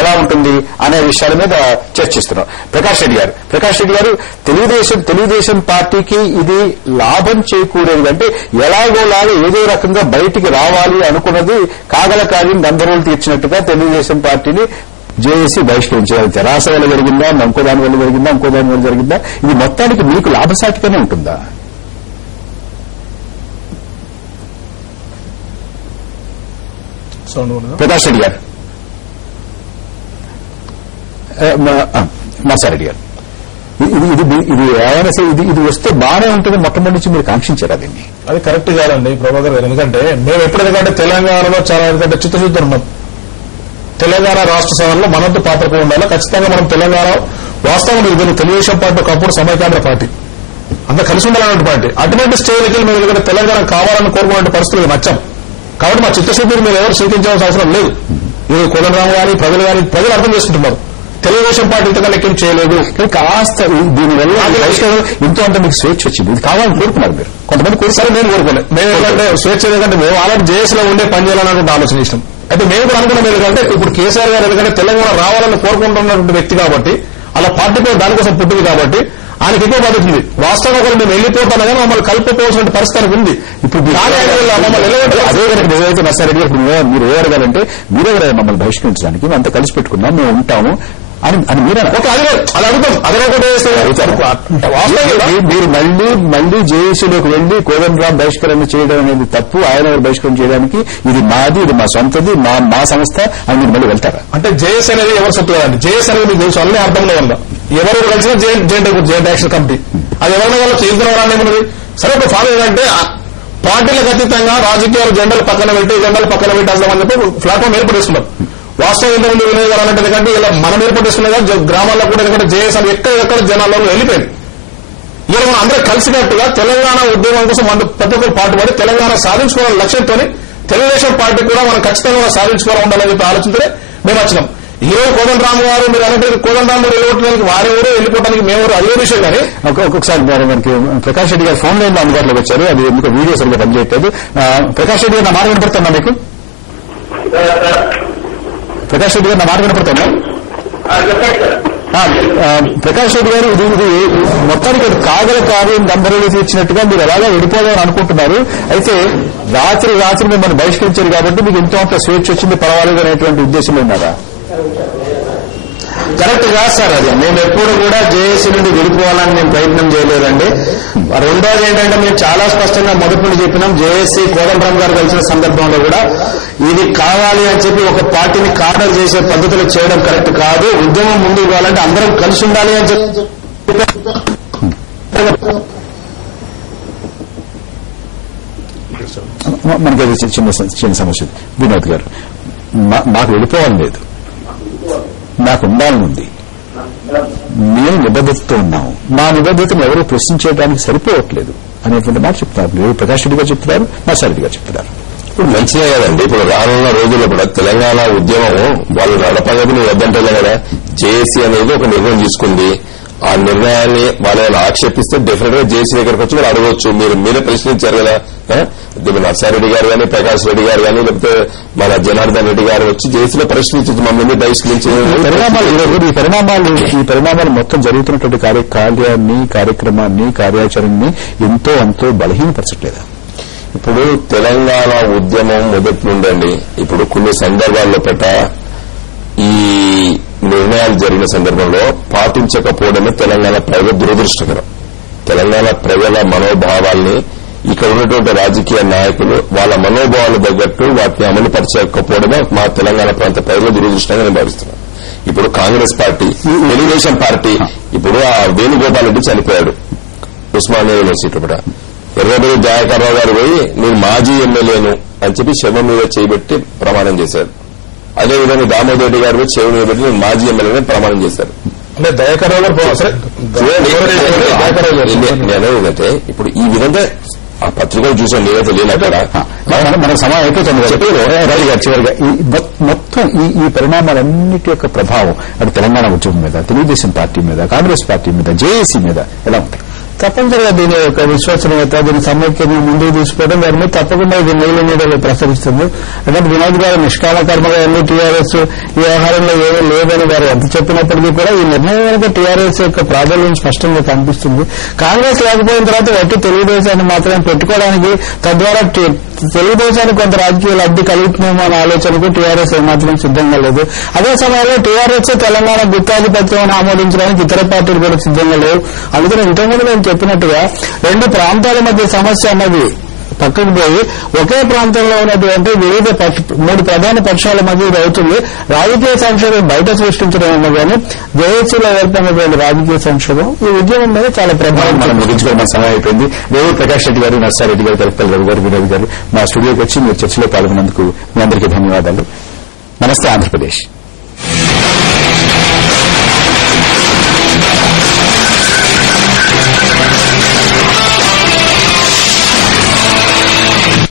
ఎలా ఉంటుంది అనే విషయాల మీద చర్చిస్తున్నాం. ప్రకాష్ రెడ్డి గారు తెలుగుదేశం పార్టీకి ఇది లాభం చేకూరేది అంటే ఎలాగోలాగా ఏదో రకంగా బయటికి రావాలి అనుకున్నది కాగల కార్యం గందరగోళం తీర్చినట్టుగా తెలుగుదేశం పార్టీని జేఏసీ బహిష్కరించారు. తెరాస వల్ల జరిగిందా, ఇంకో దాని వల్ల జరిగిందా, ఇది మొత్తానికి మీకు లాభసాటిగానే ఉంటుందా? ప్రకాష్ రెడ్డి గారు, నర్సారెడ్డి గారు, ఇది ఏమైనా సరే ఇది వస్తే బాగానే ఉంటుంది మొట్టమొదటి నుంచి మీరు కాంక్షించారు. దీన్ని అది కరెక్ట్ కాదండి ప్రభాకర్ గారు. ఎందుకంటే మేము ఎప్పుడెందుకంటే తెలంగాణలో చాలా ఎందుకంటే చిత్తశుద్ధి ఉన్నాం. తెలంగాణ రాష్ట్ర సభలో మనంతో పాత్రకు ఉండాలి. ఖచ్చితంగా మనం తెలంగాణ వాస్తవం ఇది తెలుగుదేశం పార్టీ ఒకప్పుడు సమైకాంధ్ర పార్టీ అంతా కలిసి ఉండాలన్నటువంటి పార్టీ. అటువంటి స్టేజ్కి మేము ఎందుకంటే తెలంగాణ కావాలని కోరుకునే పరిస్థితులు నచ్చాం. కాబట్టి మా చిత్తశుద్ధిని మీరు ఎవరు చింతించాల్సిన అవసరం లేదు. ఇది కోదండరామ్ గారి ప్రజలు అర్థం చేసుకుంటున్నారు. తెలుగుదేశం పార్టీ ఇంతకన్నా లెక్కం చేయలేదు. కాస్త దీనివల్ల ఇంతో అంత మీకు స్వేచ్ఛ వచ్చింది. ఇది కావాలని కోరుకున్నారు మీరు. కొంతమంది కోరిసారి నేను కోరుకోలేదు. మేము ఏంటంటే స్వేచ్ఛ ఎందుకంటే మేము ఆల్రెడీ జేఎస్లో ఉండే పని చేయాలన్నటువంటి ఆలోచన ఇష్టం. అయితే మేము కూడా అనుకున్నాం ఎందుకంటే ఇప్పుడు కేసీఆర్ గారు ఎందుకంటే తెలంగాణ రావాలని కోరుకుంటున్నటువంటి వ్యక్తి కాబట్టి అలా పార్టీ కూడా దానికోసం పుట్టింది కాబట్టి ఆయనకి ఎక్కువ పడుతుంది. వాస్తవంగా కూడా మేము వెళ్లిపోతానని మమ్మల్ని కలుపుకోవాల్సిన పరిస్థితి ఉంది. ఇప్పుడు అదే కనుక నిజమైతే నర్సారెడ్డి గారు మీరు ఏ అడగాలంటే మీరెవరైనా మమ్మల్ని బహిష్కరించడానికి మేము అంతా కలిసి పెట్టుకున్నాం, మేము ఉంటాము అని మీరు మీరు మళ్లీ జేఏసీలోకి వెళ్లి కోదండరామ్ బహిష్కరణ చేయడం అనేది తప్పు. ఆయన బహిష్కరణ చేయడానికి ఇది మాది, ఇది మా సొంతది, మా సంస్థ అని మీరు మళ్ళీ వెళ్తారా? అంటే జేఎస్ అనేది ఎవరు సొత్తు కదండి. జేఎస్ అనేది మీకు తెలుసు అన్నీ అర్థంలో ఉందా? ఎవరు కలిసిన జాయింట్ యాక్షన్ కమిటీ అది ఎవరైనా వాళ్ళు చేయించుకున్నది. సరే ఇప్పుడు ఫాలో ఏంటంటే పార్టీలకు అతీతంగా రాజకీయాలు జెండాలు పక్కన పెట్టి వస్తామని చెప్పి ప్లాట్ఫామ్ ఏర్పడేస్తున్నారు. వాస్తవం ఏంటంటే వినోద్ గారు అంటే ఎందుకంటే ఇలా మనం ఏర్పడేస్తున్నాయి కదా గ్రామాల్లో కూడా ఎందుకంటే జేఎస్ అని ఎక్కడెక్కడ జనాల్లో వెళ్ళిపోయింది. ఇలా మనం అందరూ కలిసినట్టుగా తెలంగాణ ఉద్యమం కోసం ప్రతి ఒక్కరు పాటుపడి తెలంగాణ సాధించుకోవాలని లక్ష్యంతో తెలుగుదేశం పార్టీ కూడా మనం ఖచ్చితంగా సాధించుకోవాలి ఉండాలని చెప్పి ఆలోచనతోనే మేము వచ్చినాం. ఈరోజు కోదండరామ్ గారు మీరు అంటే కోదండరామ్ గారు వెళ్ళిపోవడానికి వారెవరు వెళ్ళిపోవడానికి మేమెవరు అదే విషయం. కానీ ఒక్కొక్కసారి మనకి ప్రకాష్ రెడ్డి గారు ఫోన్ లైన్ లో అందుబాటులోకి వచ్చారు. అది ఎందుకు వీడియో సరిగ్గా పనిచేయట్లేదు. ప్రకాష్ రెడ్డి గారు నా మాట వినపడుతుందా మీకు? ప్రకాష్ రెడ్డి గారు నా మాట వినపడుతుందా? ప్రకాష్ రెడ్డి గారు, ఇది మొత్తానికి కాగల కార్యం గందరగోళం తీర్చినట్టుగా మీరు ఎలాగా వెళ్ళిపోదామని అనుకుంటున్నారు. అయితే రాత్రి మిమ్మల్ని బహిష్కరించారు కాబట్టి మీకు ఎంతో అంత స్వేచ్ఛ వచ్చింది, పర్వాలేదు అనేటువంటి ఉద్దేశంలో ఉన్నారా? కరెక్ట్ కాదు సార్. అది మేము ఎప్పుడు కూడా జేఏసీ నుండి విడిపోవాలని మేము ప్రయత్నం చేయలేదండి. రెండోది ఏంటంటే మేము చాలా స్పష్టంగా మొదటి నుండి చెప్పినాం. జేఏసీ కోదండరామ్ గారు కలిసిన సందర్భంలో కూడా ఇది కావాలి అని చెప్పి ఒక పార్టీని కార్నర్ చేసే పద్ధతులు చేయడం కరెక్ట్ కాదు. ఉద్యమం ముందుకు పోవాలంటే అందరం కలిసి ఉండాలి అని చెప్పి మనకి అది చిన్న సమస్య. వినోద్ గారు, మాకు వెళ్ళిపోవాలని లేదు, నాకు ఉండాలని ఉంది. మేము నిబద్ధతతో ఉన్నాము. మా నిబద్ధతను ఎవరూ ప్రశ్నించడానికి సరిపోవట్లేదు అనేటువంటి మాట చెప్తున్నారు. ప్రకాష్ రెడ్డి గారు చెప్తున్నారు, నర్సారెడ్డి గారు చెప్తున్నారు. ఇప్పుడు మంచిదే కదండి. ఇప్పుడు రానున్న రోజుల్లో కూడా తెలంగాణ ఉద్యమం వాళ్ళు నడపగదని వద్దంటే కదా జేఏసీ అనేది ఒక నిర్ణయం తీసుకుంది. ఆ నిర్ణయాన్ని వాళ్ళని ఆక్షేపిస్తే డెఫినెట్ గా జేఏసీ దగ్గరకు వచ్చి మీరు అడగవచ్చు. మీరే ప్రశ్నించారు కదా, నర్సారెడ్డి గారు కానీ, ప్రకాష్ రెడ్డి గారు కానీ, లేకపోతే మన జనార్దన్ రెడ్డి గారు వచ్చి జేఏసీలో ప్రశ్నించచ్చు, మమ్మల్ని బహిష్కరించి. ఈ పరిణామాలు మొత్తం జరుగుతున్నటువంటి కార్యక్రమాన్ని కార్యాచరణని ఎంతో అంతో బలహీనపరచట్లేదా? ఇప్పుడు తెలంగాణ ఉద్యమం మొదటి నుండండి ఇప్పుడు కొన్ని సందర్భాల్లో ఈ నిర్ణయాలు జరిగిన సందర్భంలో పాటించకపోవడమే తెలంగాణ ప్రజల దురదృష్టకరం. తెలంగాణ ప్రజల మనోభావాల్ని ఇక్కడ ఉన్నటువంటి రాజకీయ నాయకులు వాళ్ళ మనోభావాలు తగ్గట్టు వాటిని అమలుపరచకపోవడమే మా తెలంగాణ ప్రాంత ప్రజల దురదృష్టంగా నేను భావిస్తున్నాను. ఇప్పుడు కాంగ్రెస్ పార్టీ, తెలుగుదేశం పార్టీ, ఇప్పుడు ఆ వేణుగోపాల్ రెడ్డి చనిపోయాడు ఉస్మానియా యూనివర్సిటీ కూడా. ఎర్రబెల్లి దయాకర్రావు గారు పోయి నేను మాజీ ఎమ్మెల్యేను అని చెప్పి శవం మీద చేయబెట్టి ప్రమాణం చేశారు. అదేవిధంగా దామోదర్ రెడ్డి గారు పోయి శవం మీద పెట్టి నేను మాజీ ఎమ్మెల్యేని ప్రమాణం చేశారు. అంటే దయాకర్రావు గారు నేనేదంటే ఇప్పుడు ఈ విధంగా ఆ పత్రికలు చూసాను, నేనైతే లేనక్కడ మనకు సమయం అయిపోతుంది. చివరిగా మొత్తం ఈ పరిణామాలన్నిటి యొక్క ప్రభావం అటు తెలంగాణ ఉద్యమం మీద, తెలుగుదేశం పార్టీ మీద, కాంగ్రెస్ పార్టీ మీద, జేఏసీ మీద ఎలా ఉంటాయి? తప్పనిసరిగా దీని యొక్క విశ్వసనీయత, దీని సమైక్యంగా ముందుకు తీసుకోవడం, దాని మీద తప్పకుండా ఇది నీళ్ళ నీడలో ప్రసరిస్తుంది. అంటే వినోద్ గారు నిష్కామ కర్మగా వెళ్ళి టీఆర్ఎస్ ఈ వ్యవహారంలో ఏమీ లేదని వారు ఎంత చెప్పినప్పటికీ కూడా ఈ నిర్ణయం వెనుక టీఆర్ఎస్ యొక్క ప్రాబల్యం స్పష్టంగా కనిపిస్తుంది. కాంగ్రెస్ లేకపోయిన తర్వాత వట్టి తెలుగుదేశాన్ని మాత్రమే పెట్టుకోవడానికి, తద్వారా తెలుగుదేశానికి కొంత రాజకీయ లబ్ధి కలుగుతుందేమో అనే ఆలోచనకు టీఆర్ఎస్ ఏమాత్రం సిద్ధంగా లేదు. అదే సమయంలో టీఆర్ఎస్ తెలంగాణ గుత్తాధిపత్యం ఆమోదించడానికి ఇతర పార్టీలు కూడా సిద్ధంగా లేవు. అందుకని ఇంతకుముందు నేను చెప్పినట్టుగా రెండు ప్రాంతాల మధ్య సమస్య అన్నది పక్కకు పోయి ఒకే ప్రాంతంలో ఉన్నటువంటి వివిధ మూడు ప్రధాన పక్షాల మధ్య ఇది అవుతుంది. రాజకీయ సంక్షోభం బయట సృష్టించడం అన్న కానీ జేఏసీలో ఏర్పడినటువంటి రాజకీయ సంక్షోభం ఈ ఉద్యమం మీద చాలా ప్రభావం. మనం ముగించుకోవడం సమయం అయిపోయింది. రేవు ప్రకాష్ రెడ్డి గారు, నర్సారెడ్డి గారు, కలెక్టర్ రవి గారు, వినోద్ గారు మా స్టూడియోకి వచ్చి మీరు చర్చలో పాల్గొన్నందుకు మీ అందరికీ ధన్యవాదాలు. నమస్తే ఆంధ్రప్రదేశ్.